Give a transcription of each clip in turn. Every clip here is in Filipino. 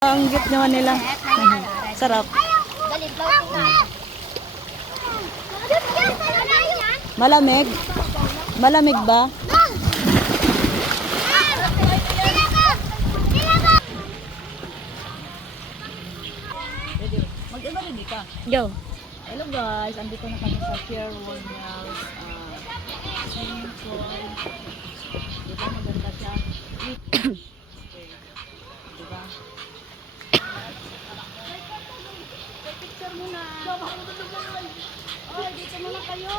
Ang cute naman nila. Sarap. Malamig? Malamig ba? Mag-iba rin ka. Go. Hello guys, andito na kami sa Pier World Mills swimming pool. Diba maganda siya? Diba? Picture muna. Oh, dito muna kayo.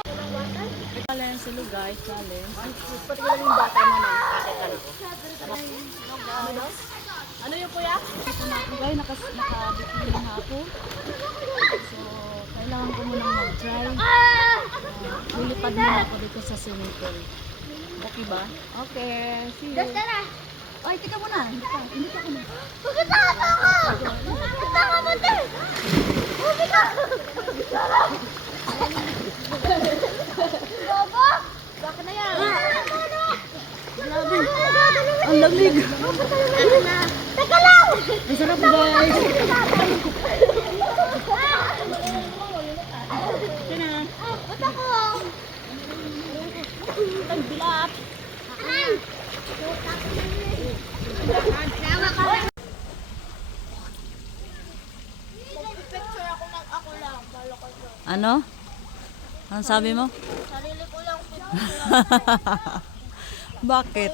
Challenge sila guys, challenge. Pati ko lang yung bata na ano yung kuya? Ito na ako guys, nakabikini na ako. So, kailangan ko munang mag-try. Lilipad muna ako dito sa swimming pool. Okay ba? Okay, see you. Ay, tika muna. Hindi ka muna. Bakit nakatawa? Nakatawa mo din. Bakit na? Bobo? Bakit na yan? Grabe. Ang lamig. Teka lang! Ang sarap guys. Ba't ako? Ang bilap. Picture ako ng ako lang. Balo ko yun. Ano? Ang sabi mo? Sarili ko lang picture. Bakit?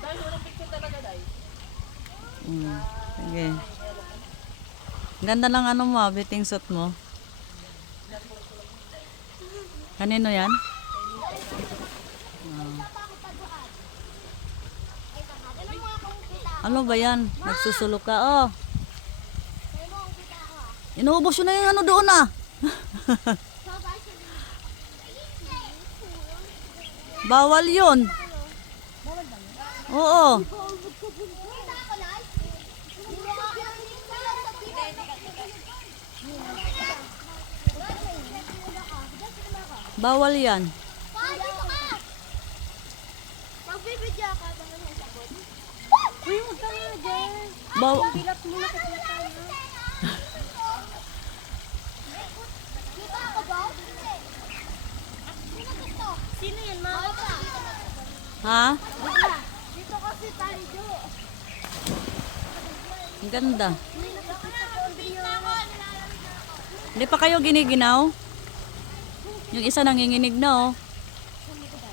Dahil walang picture talaga, Day. Sige. Ganda ng ano mo, biting suit mo. Kanino yan? Ano ba yan? Nagsusulo ka. Oh. Inuubos yun na yung ano doon ah. Bawal yun. Oo. Bawal yan. Magbibidya ka ba ng sabot? Uy, huwag ka nga dyan. Bilat mo na kasi tayo. Kita ako ba? Sino yan, mga ka? Ha? Dito kasi tayo. Ang ganda. Hindi pa kayo giniginaw? Yung isa nanginginig na oh.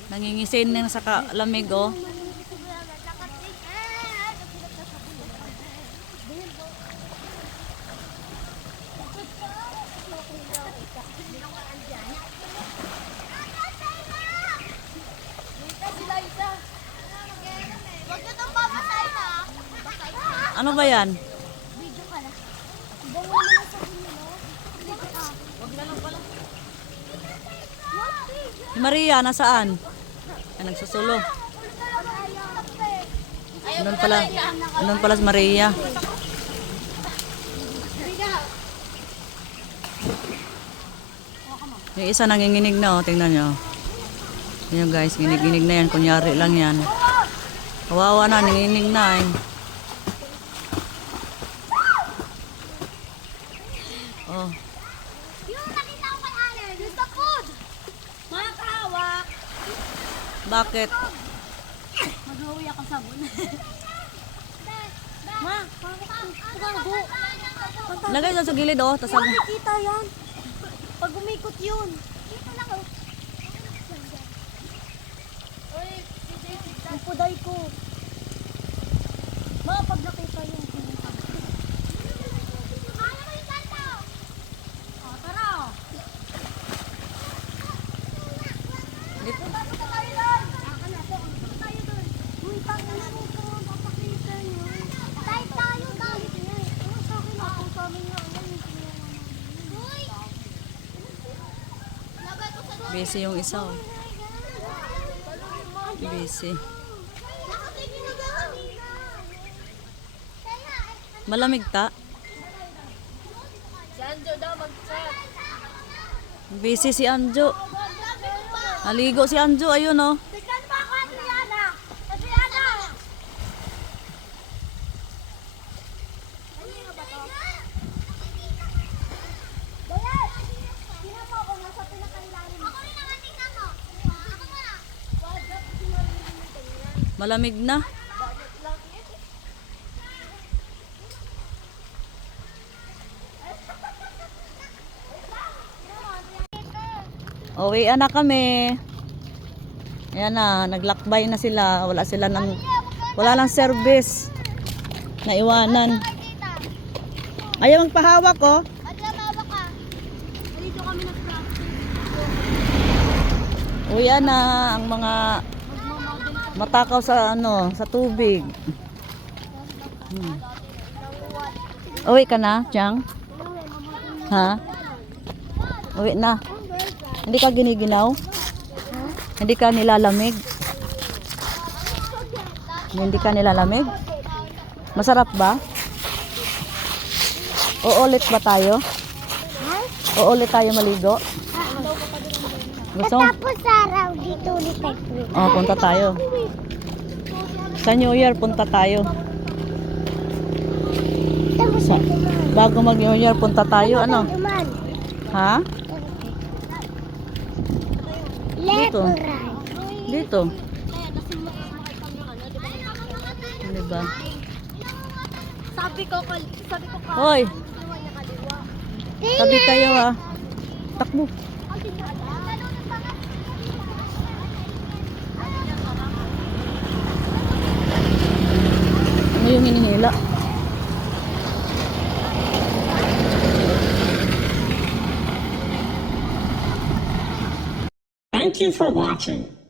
Nangingisin na sa kalamig oh. Huwag na itong babasahin na. Ano ba yan? Video ka na. Bawa mo na sa inyo, no? Dito ka. Huwag na lang pala. What? Si Maria, nasaan? Ay, nagsusulo. Andun pala si Maria. Yung isa nanginginig na oh, tingnan nyo. Yan guys, ginig-ginig na yan. Kunyari lang yan. Kawawa na, nanginginig na eh. Oh. Yung nakita ko kay Allen, yung sa food. Mga kahawak. Bakit? Mag-uwi ako sabon. Ma, pagkago. Lagay dyan sa gilid oh. Tas Hindi kita yan. Pag umikot yun. Dito lang oh. Uy, ang puday ko. Ma, pag nakita yun. Kaya mo yung kanta. Oh, tara. Dito. Punta tayo doon. Punta tayo doon. Uy, tangin mo ko. Papakita nyo. Tayo tayo. Sa akin ako. Sa amin nga. Uy. Busy yung isa oh. Busy. Malamig ta? Si Anjo daw mag-chat. Busy si Anjo. Naligo si Anjo, ayun oh. Tignan pa ako, Adriana. Adriana! Malamig na. Uwi na kami. Ayan na, naglakbay na sila. Wala lang service. Naiwanan. Ayaw magpahawak ko. Dito kami nag-practice. Uwi na ang mga matakaw sa sa tubig. Uwi ka na, Chang? Ha? Uwi na. Hindi ka giniginaw? Hindi ka nilalamig? Hindi ka nilalamig? Masarap ba? Uulit ba tayo? Uulit tayo maligo? Gusto? Tapos araw dito ulit tayo. Oh, punta tayo. Sa New Year, punta tayo. Bago mag New Year, punta tayo. Ano? Ha? Dito. Dito. Diba? Sabi ko Hoy, tabi kayo ah. Takbo. Ano yung hinihila? Thank you for watching.